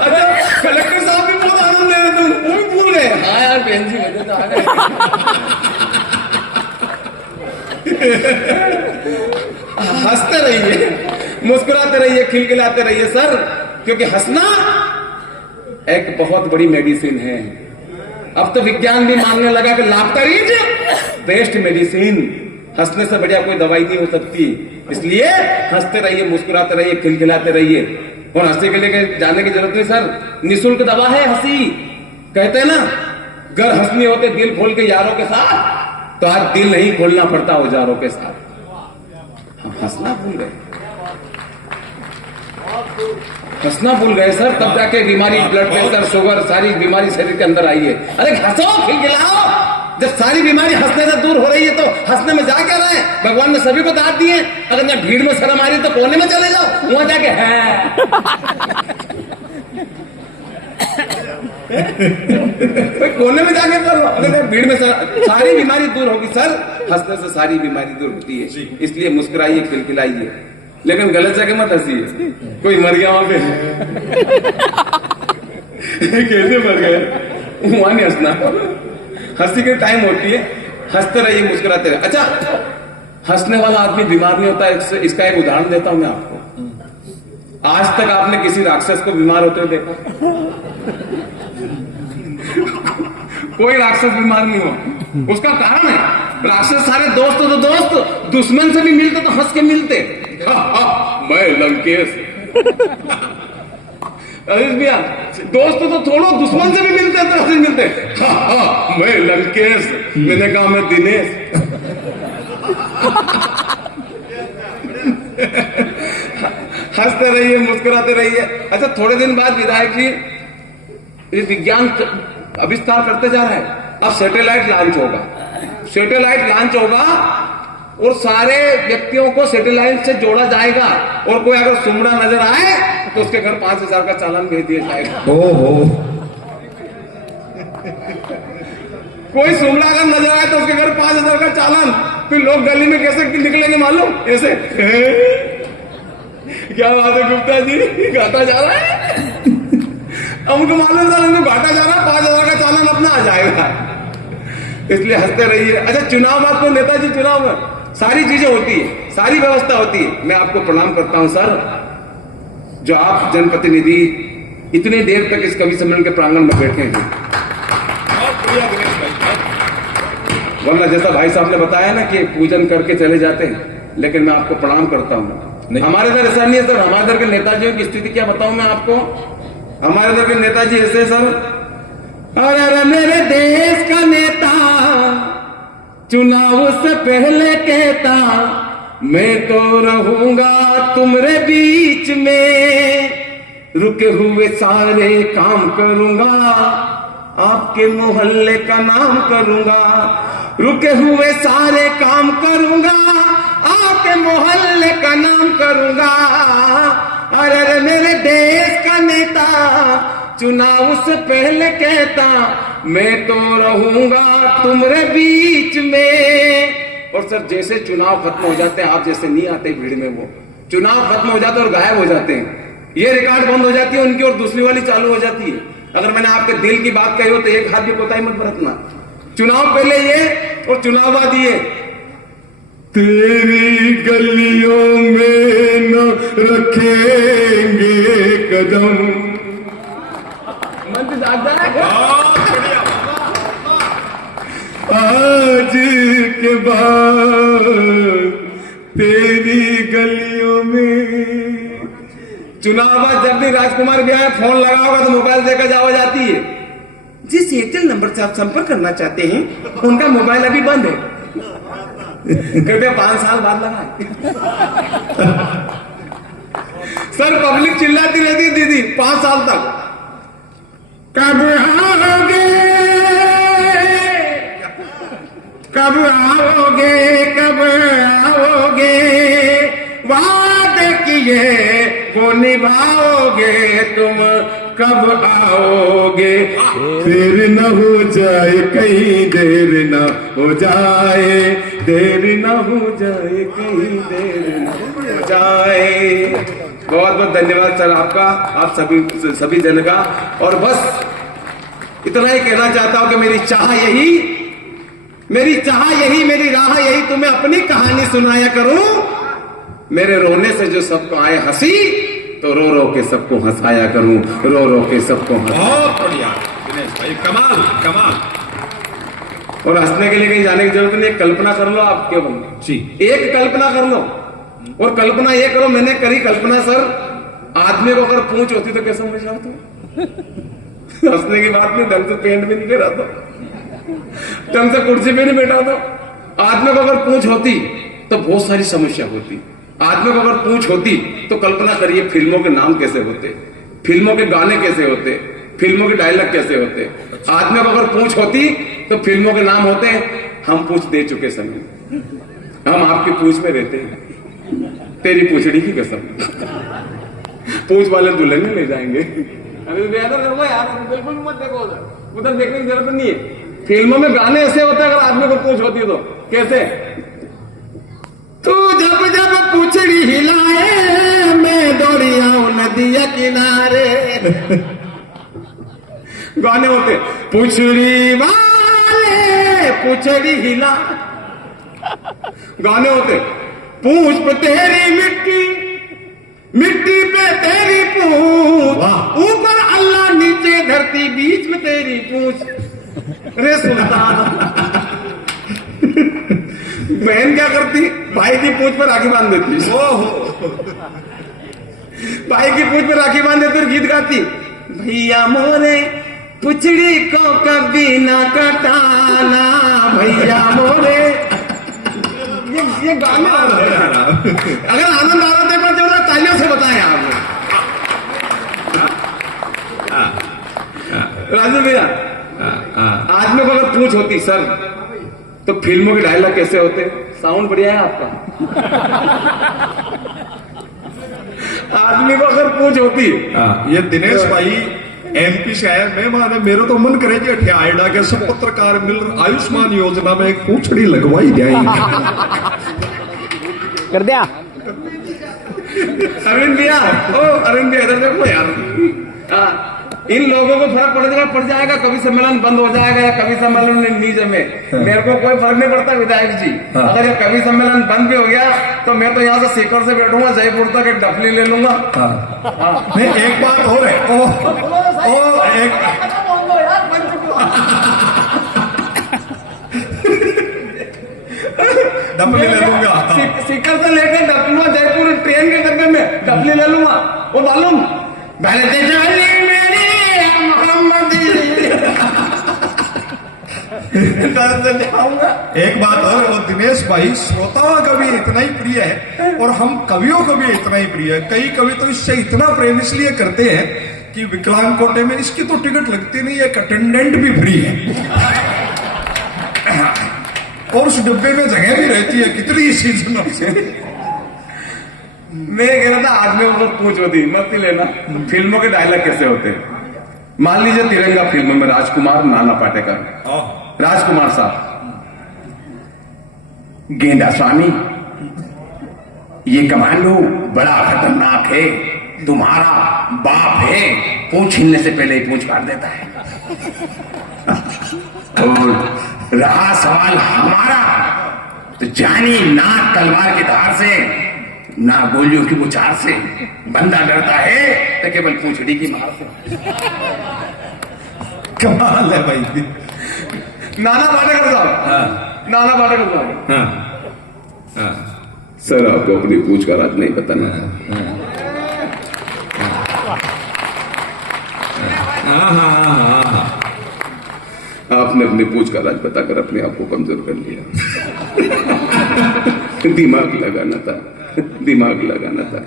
अच्छा, कलेक्टर साहब भी बहुत आनंद ले रहे थे, वो भी भूल गए। हाँ यार बहन जी मजे तो आ गए। हंसते रहिए, मुस्कुराते रहिए, खिलखिलाते रहिए सर, क्योंकि हंसना एक बहुत बड़ी मेडिसिन है। अब तो विज्ञान भी मानने लगा कि लाफ्टर इज बेस्ट मेडिसिन। हंसने से बढ़िया कोई दवाई नहीं हो सकती, इसलिए हंसते रहिए, मुस्कुराते रहिए, खिलखिलाते रहिए। और हंसी के लिए जाने की जरूरत नहीं सर, निःशुल्क दवा है हंसी। कहते हैं ना, अगर हंसनी होते दिल खोल के यारों के साथ, तो आज दिल नहीं खोलना पड़ता औजारों के साथ। हम हंसना भूल गए, हंसना भूल गए सर, तब जाके बीमारी, ब्लड प्रेशर, शुगर, सारी बीमारी शरीर के अंदर आई है। अरे हंसो, खिलखिलाओ। जब सारी बीमारी हंसने से दूर हो रही है तो हंसने में जा क्या रहे हैं? भगवान ने सभी को दांत दिए। अगर यहाँ भीड़ में शर्म आ रही तो कोने में चले जाओ, वहां जाके है कोने में जाके कर लो। अगर भीड़ में सारी बीमारी दूर होगी सर, हंसने से सारी बीमारी दूर होती है। इसलिए मुस्कुराइए, खिलखिलाइए, लेकिन गलत जगह मत हंसिए। कोई मर गया वहां पे कैसे मर गए, वहां नहीं हंसना। हंसी की टाइम होती है, हंसते रहिए, मुस्कुराते रहिए। अच्छा, हंसने वाला आदमी बीमार नहीं होता। इसका एक उदाहरण देता हूं मैं आपको। आज तक आपने किसी राक्षस को बीमार होते हुए देखा? कोई राक्षस बीमार नहीं हुआ। उसका कारण है, राक्षस सारे दोस्त तो दोस्त, दुश्मन से भी मिलते तो हंस के मिलते। मैं लंकेश भैया, दोस्त तो छोड़ो, दुश्मन से भी मिलते तो हंस मिलते। मैं लंकेश, मैंने कहा मैं दिनेश। हंसते रहिए, मुस्कुराते रहिए। अच्छा, थोड़े दिन बाद विधायक जी, ये विज्ञान आविष्कार करते जा रहा है, अब सैटेलाइट लॉन्च होगा। सैटेलाइट लॉन्च होगा और सारे व्यक्तियों को सैटेलाइट से जोड़ा जाएगा, और कोई अगर सुमड़ा नजर आए तो उसके घर 5,000 का चालान भेज दिया जाएगा। कोई सुमड़ा अगर नजर आए तो उसके घर 5,000 का चालान। फिर लोग गली में कैसे निकलेंगे मालूम? ऐसे क्या बात है गुप्ता जी, घाटा जा रहा है। हमको मालूम था घाटा जा रहा है, 5,000 का चालान अपना आ जाएगा। इसलिए हंसते रहिए। अच्छा, चुनाव में आपको नेताजी, चुनाव में सारी चीजें होती है, सारी व्यवस्था होती है। मैं आपको प्रणाम करता हूं सर, जो आप जनप्रतिनिधि इतने देर तक इस कवि सम्मेलन के प्रांगण में बैठे हैं। वरना जैसा भाई साहब ने बताया ना कि पूजन करके चले जाते हैं, लेकिन मैं आपको प्रणाम करता हूं। हमारे इधर ऐसा नहीं है सर। हमारे इधर के नेताजियों की स्थिति क्या बताऊं मैं आपको। हमारे इधर के नेताजी ऐसे सर, अरे मेरे देश का नेता चुनाव से पहले कहता, मैं तो रहूंगा तुम्हारे बीच में, रुके हुए सारे काम करूंगा, आपके मोहल्ले का नाम करूंगा। रुके हुए सारे काम करूंगा, आपके मोहल्ले का नाम करूंगा। अरे मेरे देश का नेता चुनाव से पहले कहता, मैं तो रहूंगा तुम्हारे बीच में। और सर, जैसे चुनाव खत्म हो जाते हैं, आप जैसे नहीं आते भीड़ में, वो चुनाव खत्म हो जाते और गायब हो जाते हैं। ये रिकॉर्ड बंद हो जाती है उनकी और दूसरी वाली चालू हो जाती है। अगर मैंने आपके दिल की बात कही हो तो एक हाथ भी कोताही मत बरतना। चुनाव पहले ये और चुनाव बाद ये। तेरी गलियों में न रखेंगे कदम। मन जागता है। आज के बाद तेरी गलियों में। चुनाव बाद जब भी राजकुमार गया फोन लगा होगा तो मोबाइल देखकर आवाज आती है, जिस एयरटेल नंबर से आप संपर्क करना चाहते हैं उनका मोबाइल अभी बंद है, कृपया 5 साल बाद लगाएं। सर, पब्लिक चिल्लाती रहती है दीदी 5 साल तक, कब आओगे, कब आओगे, कब आओगे, वादे किए वो निभाओगे, तुम कब आओगे। देर न हो जाए कहीं, देर न हो जाए, देर न हो जाए कहीं, देर न हो जाए। बहुत बहुत धन्यवाद सर आपका, आप सभी जन का। और बस इतना ही कहना चाहता हूं कि मेरी चाह यही, मेरी राह यही, तुम्हें अपनी कहानी सुनाया करूं। मेरे रोने से जो सबको आए हंसी, तो रो रो के सबको हंसाया करूं, रो रो के सबको। बहुत बढ़िया दिनेश भाई, कमाल कमाल। और हंसने के लिए कहीं जाने की जरूरत नहीं, कल्पना कर लो आप केवल जी। एक कल्पना कर लो, और कल्पना ये करो, मैंने करी कल्पना सर, आदमी को अगर पूंछ होती तो कैसा मजा आता। हंसने की बात नहीं, ढंग से पेंट भी नहीं फेरा था, ढंग से कुर्सी पे नहीं बैठा था। आदमी को अगर पूंछ होती तो बहुत सारी समस्या होती। आदमी को अगर पूंछ होती तो कल्पना करिए फिल्मों के नाम कैसे होते, फिल्मों के गाने कैसे होते, फिल्मों के डायलॉग कैसे होते। आदमी को अगर पूंछ होती तो फिल्मों के नाम होते। हम पूंछ दे चुके समय, हम आपकी पूंछ में रहते हैं। तेरी पूछड़ी की कसम, पूंछ वाले दुल्हन में ले जाएंगे। अरे देखो यार, बिल्कुल मत देखो उधर देखने की जरूरत नहीं है। फिल्मों में गाने ऐसे होते हैं, अगर आदमी को पूंछ होती तो कैसे। तू जब जब पूछड़ी हिलाए मैं दौड़ी आऊं नदिया किनारे। गाने होते, पूछड़ी वाले पूछड़ी हिला। गाने होते, पूछ पे तेरी मिट्टी, मिट्टी पे तेरी पूछ, ऊपर अल्लाह नीचे धरती बीच में तेरी पूछ। रे सुल्तान। बहन क्या करती, भाई की पूंछ पर राखी बांध देती। भाई की पूंछ पर राखी बांध देती और गीत गाती, भैया मोरे पुछड़ी को कभी ना कटाना, भैया मोरे। ये गाने अगर आनंद आ रहा था पर जो तालियों से बताएं आप राजू भैया। आदमी को अगर पूंछ होती सर तो फिल्मों के डायलॉग कैसे होते। साउंड बढ़िया है आपका। आदमी को अगर पूंछ होती। ये दिनेश भाई एमपी से आया, मैं माने मेरा तो मन करे कि आयडा के सब पत्रकार मिल आयुष्मान योजना में एक पूंछड़ी लगवाई जाएगी। कर दिया अरविंद भैया, ओ अरविंद भैया इधर देखो यार। इन लोगों को फर्क पड़ जाएगा, कभी सम्मेलन बंद हो जाएगा या कभी सम्मेलन नीचे में, मेरे को कोई फर्क नहीं पड़ता विधायक जी। अगर ये कभी सम्मेलन बंद भी हो गया तो मैं तो यहाँ से सीकर से बैठूंगा, जयपुर तक एक डफली ले लूंगा। नहीं एक बात और है, डफली ले लूंगा। सीकर से लेकर डफलूंगा जयपुर ट्रेन के डब्बे में डफली ले लूंगा। वो मालूम एक बात और, वो दिनेश भाई श्रोताओं का भी इतना ही प्रिय है और हम कवियों को भी इतना ही प्रिय है। कई कवि तो इससे इतना प्रेम इसलिए करते हैं कि विकलांग कोटे में इसकी तो टिकट लगती नहीं, एक अटेंडेंट भी फ्री है और उस डब्बे में जगह भी रहती है कितनी सीजनों से। मैं कह रहा था आदमी को पूछ होती, मत ही लेना। फिल्मों के डायलॉग कैसे होते हैं। मान लीजिए तिरंगा फिल्म में राजकुमार नाना पाटेकर, राजकुमार साहब, गेंडा स्वामी ये कमांडो बड़ा खतरनाक है, तुम्हारा बाप है, पूंछ हिलने से पहले ही पूंछ काट देता है। और रहा सवाल हमारा तो जानी ना तलवार की धार से ना गोलियों की बुछार से, बंदा डरता है तो केवल पूंछड़ी की मार से। कमाल है भाई। नाना पाटेकर साहब, नाना पाटेकर साहब, सर आपको अपनी पूंछ का राज नहीं बताना। आपने अपनी पूंछ का राज बताकर अपने आप को कमजोर कर लिया। दिमाग लगाना था, दिमाग लगाना था।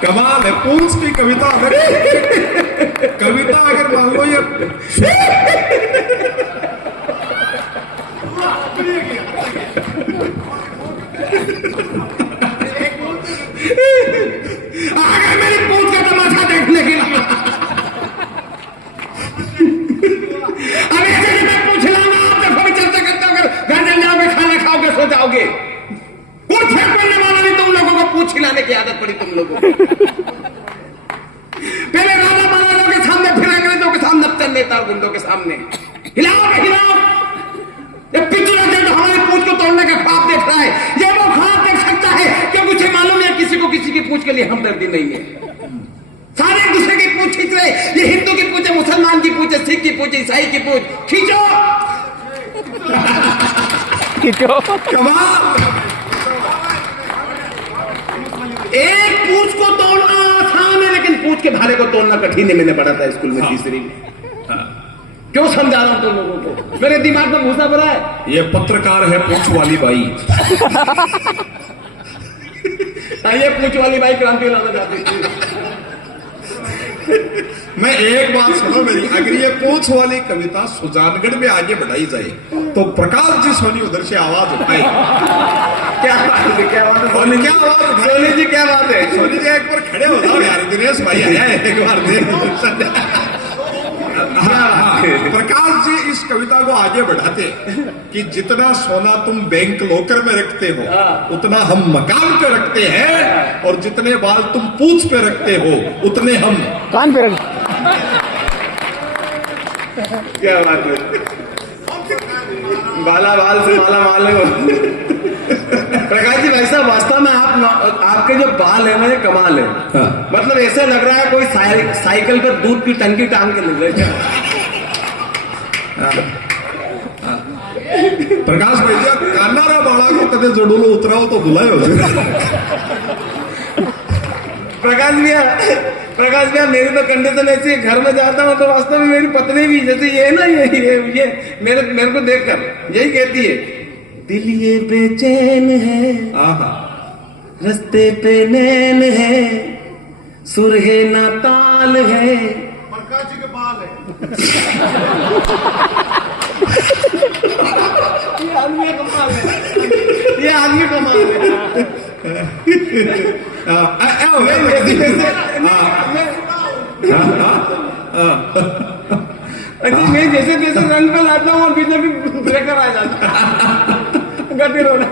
कमाल है पूंछ की कविता। कविता अगर मान लो ये अगर मेरी पूंछ का तमाशा देखने के लिए अरे ऐसे मैं पूछ लाऊंगा, आप देखो भी चर्चा करते हो, घर चल जाओगे, खाना खाओगे, सो जाओगे। पूछ पड़ने वाला नहीं, तुम लोगों को पूछ हिलाने की आदत पड़ी तुम लोगों को। पहले राजा महाराजों के सामने, फिर अंग्रेजों के सामने, अब नेता और गुंडों के सामने हिलाओ के हिलाओ। ये पिछला जब हमारी पूंछ को तोड़ने का ख्वाब देख रहा है, ये वो ख्वाब देख सकता है क्योंकि उसे मालूम है किसी को किसी की पूंछ के लिए हमदर्दी नहीं है। सारे एक दूसरे की पूंछ खींच रहे, ये हिंदू की पूछ है, मुसलमान की पूछ है, सिख की पूछ, ईसाई की पूछ, खींचो कमाल। एक पूछ को तोड़ना आसान है, लेकिन पूछ के भाले को तोड़ना कठिन है। मैंने पढ़ा था स्कूल में तीसरी में। क्यों समझा रहा हूं तुम लोगों को, मेरे दिमाग में घुसा भरा है। ये पत्रकार है पूछ वाली बाई। ये पूछ वाली बाई क्रांति लाना चाहती थी। मैं एक बात सुनो मेरी, अगर ये पूछ वाली कविता सुजानगढ़ में आगे बढ़ाई जाए तो प्रकाश जी सोनी उधर से आवाज उठाए। क्या बात है, क्या बात है सोनी, क्या बात है सोनी जी, क्या बात है सोनी जी, एक बार खड़े हो जाओ यार, दिनेश भाई आया है एक बार। हाँ, प्रकाश जी इस कविता को आगे बढ़ाते कि जितना सोना तुम बैंक लॉकर में रखते हो उतना हम मकान पे रखते हैं, और जितने बाल तुम पूंछ पे रखते हो उतने हम कान पे रख। क्या बात है, बाला बाल से माला माल है। प्रकाश जी, भाई साहब वास्तव में आपके जो बाल है ना ये कमाल है। मतलब ऐसा लग रहा है कोई साइकिल पर दूध की टंकी टांग के निकले। प्रकाश भैया कानारा बाड़ा को कदे जड़ूलो उतराओ तो बुलाए हो। प्रकाश भैया मेरी तो कंडीशन ऐसी है, घर में जाता हूँ तो वास्तव में मेरी पत्नी भी जैसे ये ना ये मेरे को देखकर यही कहती है, दिल ये बेचैन है, रस्ते पे नैन है, सुरहे ना ताल है। प्रकाश जी के बाल है। ये आदमी कमाल है, ये आदमी कमाल है। मैं जैसे जैसे रन पे लाता हूँ बीजेपी ब्रेकर आ जाता गति रोना।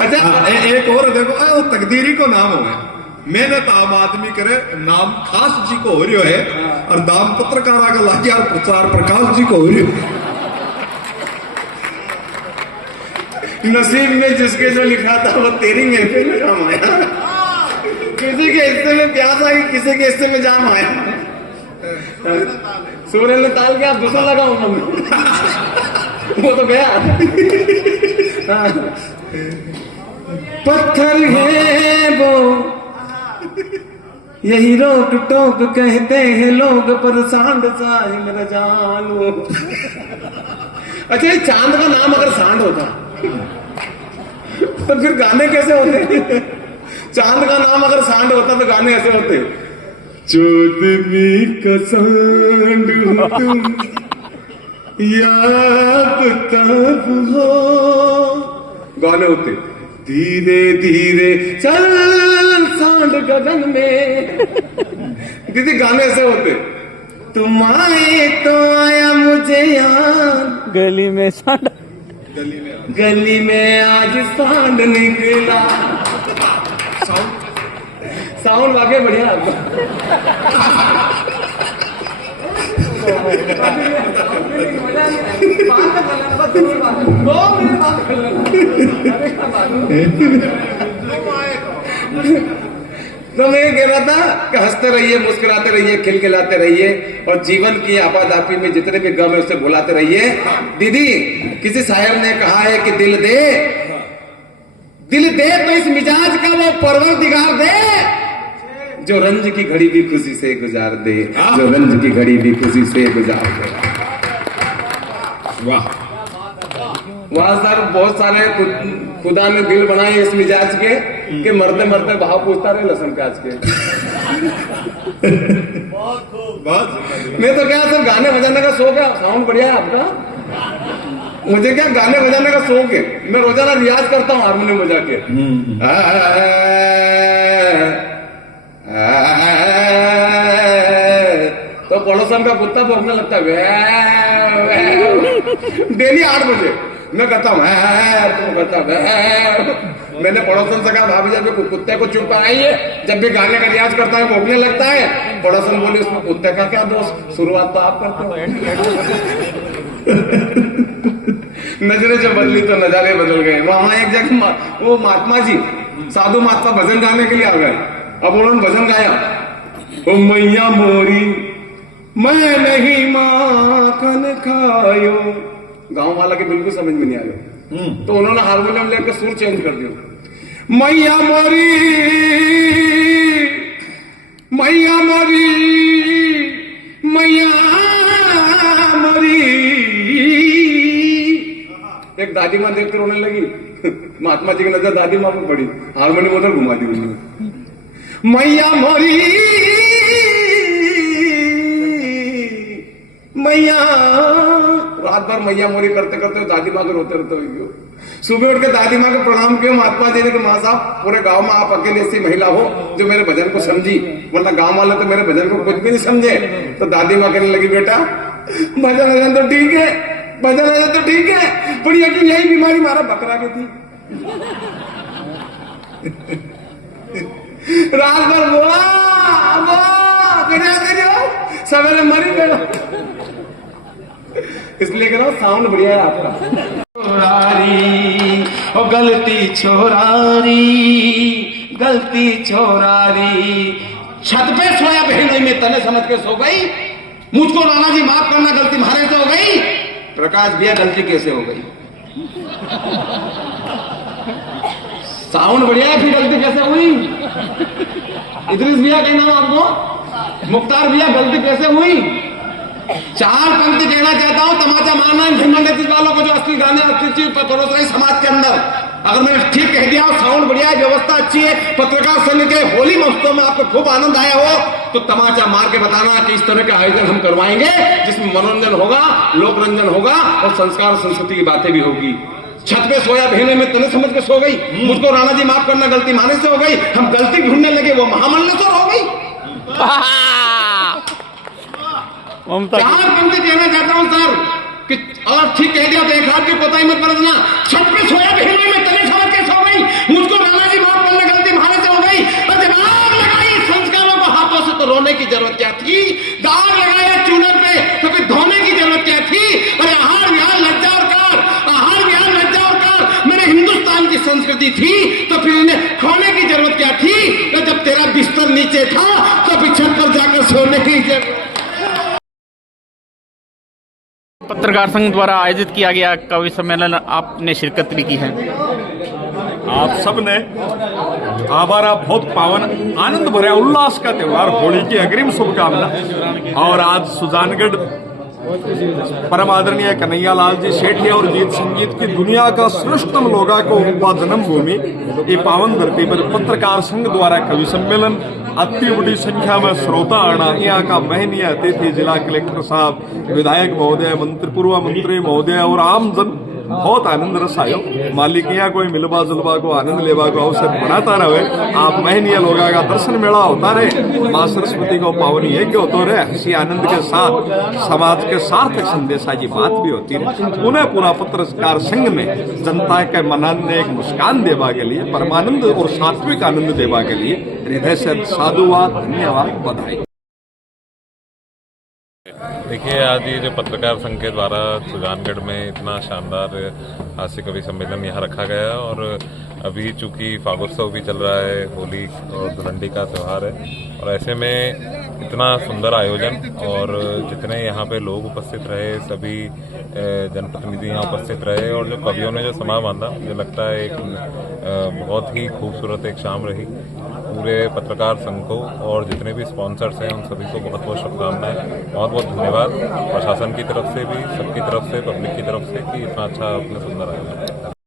अच्छा एक और देखो, तकदीरी को नाम हो मेहनत आम आदमी करे, नाम खास जी को हो रही है और दाम पत्रकार का लागिया प्रचार प्रकाश जी को हो रही है। नसीब में जिसके जो लिखा था वो तेरी महफिल में काम आया। किसी के हिस्से में प्यास आई, किसी के हिस्से में जाम आया। सूर्य ने ताल के आप दूसरा लगाऊंगा वो तो गया। पत्थर है वो यही रोक टोक कहते हैं लोग, पर सांड साहिल रजान वो। अच्छा ये चांद का नाम अगर सांड होता तो फिर गाने कैसे होते? चांद का नाम अगर सांड होता तो गाने ऐसे होते, चौदवी का सांड हो तुम याद तब हो, गाने होते धीरे धीरे चल सांड गगन में। दीदी गाने ऐसे होते, तुम आए तो आया मुझे याद, गली में सांड, गली में आज सांड निकला। साउंड वाकई बढ़िया आपका। तो मैं कह रहा था कि हंसते रहिए, मुस्कुराते रहिए, खिलखिलाते रहिए, और जीवन की आपाधापी में जितने भी गम है उसे भुलाते रहिए। दीदी, किसी शायर ने कहा है कि दिल दे तो इस मिजाज का वो परवरदिगार दे, जो रंज की घड़ी भी खुशी से गुजार दे, जो रंज की घड़ी भी खुशी से गुजार दे। वाह वहां सर बहुत सारे खुदा ने दिल बनाए इस मिजाज के कि मरते मरते भाव पूछता रहे लहसन प्याज के। मैं तो क्या सर गाने बजाने का शौक है, साउंड बढ़िया है आपका। मुझे क्या गाने बजाने का शौक है, मैं रोजाना रियाज करता हूँ हारमोनियम बजा के। तो पड़ोसन का कुत्ता भौंकने लगता है डेली 8 बजे। मैं कहता हूँ मैंने पड़ोसन से कहा भाभी जब कुत्ते को चुप कराइए, जब भी गाने का रियाज करता है भौंकने लगता है। पड़ोसन बोली उसमें कुत्ते का क्या दोष, शुरुआत तो आप करते हो। नजरें जो बदली तो नजारे बदल गए। वहां एक जगह वो महात्मा जी, साधु महात्मा भजन गाने के लिए आ गए। अब उन्होंने भजन गाया, ओ मैया मोरी मैं नहीं माखन खायो। गांव वाला के बिल्कुल समझ में नहीं आया, तो उन्होंने हारमोनियम लेकर सुर चेंज कर दिया। मैया मोरी मैया मोरी मैया मोरी। एक दादी माँ देखकर रोने लगी। महात्मा जी की नजर दादी माँ पर पड़ी, हारमोनियम उधर घुमा दी उन्होंने। मैया मोरी मैया। रात भर मैया मोरी करते करते दादी माँ को रोते रोते हुई। सुबह उठ के दादी माँ को प्रणाम किया। महात्मा जी ने कहा, माँ साहब पूरे गांव में आप अकेले ऐसी महिला हो जो मेरे भजन को समझी, वरना गांव वाले तो मेरे भजन को कुछ भी नहीं समझे। तो दादी माँ कहने लगी, बेटा भजन तो ठीक है, भजन तो ठीक है, पर यही बीमारी हमारा बकरा की थी। रात भर सवेरे मरी गया। इसलिए कह रहा हूं साउंड बढ़िया है आपका। छोरारी ओ गलती छोरारी, गलती छोरारी। छत पे सोया बहन में तने समझ के सो गई। मुझको राणा जी माफ करना, गलती मारे से हो गई। प्रकाश भैया गलती कैसे हो गई? साउंड बढ़िया है, फिर गलती कैसे हुई? इदरीस भैया कहना हो आपको, मुख्तार भैया गलती कैसे हुई? चार पंक्ति कहना चाहता हूं, तमाचा मारना इन मंडित वालों को जो असली गाने अच्छी चीज परोस रहे समाज के अंदर। अगर मैंने ठीक कह दिया, साउंड बढ़िया है, व्यवस्था अच्छी है, पत्रकार संघ के होली महोत्सव में आपको खूब आनंद आया हो, तो तमाचा मार के बताना कि इस तरह के आयोजन हम करवाएंगे जिसमें मनोरंजन होगा, लोक रंजन होगा और संस्कार संस्कृति की बातें भी होगी। छत पे सोया भेने में तने समझ के सो गई। मुझको राणा जी माफ करना, गलती माने से हो गई। हम गलती ढूंढने लगे, वो महामंडलेश्वर हो गई। चार पंक्ति कहना चाहता हूं सर कि, और ठीक कह दिया तो एक हाथ की कोताही मत बरतना। छत पे सोया भेने में तने समझ के सो गई। मुझको राणा जी माफ करना, गलती माने से हो गई। और जब आग लगाई संस्कारों को हाथों से, तो रोने की जरूरत क्या थी? दाग लगाया चूनर पे, तो फिर धोने की जरूरत क्या थी? अरे आहार विहार लज्जा और कार, आहार विहार लज्जा और कार मेरे हिंदुस्तान की संस्कृति थी, तो फिर इन्हें खोने की जरूरत क्या थी? तो जब तेरा बिस्तर नीचे था, तो फिर छत पर जाकर सोने की जरूरत। पत्रकार संघ द्वारा आयोजित किया गया कवि सम्मेलन आपने शिरकत भी की है। आप सब ने हमारा बहुत पावन आनंद भरा उल्लास का त्योहार होली की अग्रिम शुभकामना। और आज सुजानगढ़ परम आदरणीय कन्हैया लाल जी सेठी और गीत संगीत की दुनिया का श्रेष्ठतम लोगा को उपा जन्म भूमि ये पावन धरती पर पत्रकार संघ द्वारा कवि सम्मेलन अति बड़ी संख्या में श्रोता आना, यहाँ का महनीय अतिथि जिला कलेक्टर साहब, विधायक महोदय, मंत्री, पूर्व मंत्री महोदय और आम जन बहुत आनंद रस आयो। मालिक यहाँ कोई मिलबा जुलबा को आनंद लेवा को अवसर बनाता रहे। आप महनीय लोगा का दर्शन मेला होता रहे, माँ सरस्वती को पावन यज्ञ होते रहे, हंसी आनंद के साथ समाज के सार्थक संदेशा की बात भी होती रहे। उन्हें पूरा पत्रकार संघ में जनता के मन ने एक मुस्कान देवा के लिए, परमानंद और सात्विक आनंद देवा के लिए हृदय से साधुवाद, धन्यवाद, बधाई। देखिए, आज ये जो पत्रकार संघ के द्वारा सुजानगढ़ में इतना शानदार हास्य कवि सम्मेलन यहाँ रखा गया, और अभी चूंकि फागोत्सव भी चल रहा है, होली और धुलंडी का त्यौहार है, और ऐसे में इतना सुंदर आयोजन और जितने यहाँ पे लोग उपस्थित रहे, सभी जनप्रतिनिधि यहाँ उपस्थित रहे, और जो कवियों ने जो समा बांधा, मुझे लगता है एक बहुत ही खूबसूरत एक शाम रही। पूरे पत्रकार संघ को और जितने भी स्पॉन्सर्स हैं उन सभी को बहुत बहुत शुभकामनाएं, बहुत बहुत धन्यवाद प्रशासन की तरफ से भी, सबकी तरफ से, पब्लिक की तरफ से कि इतना अच्छा अपना सुंदर आयोजन।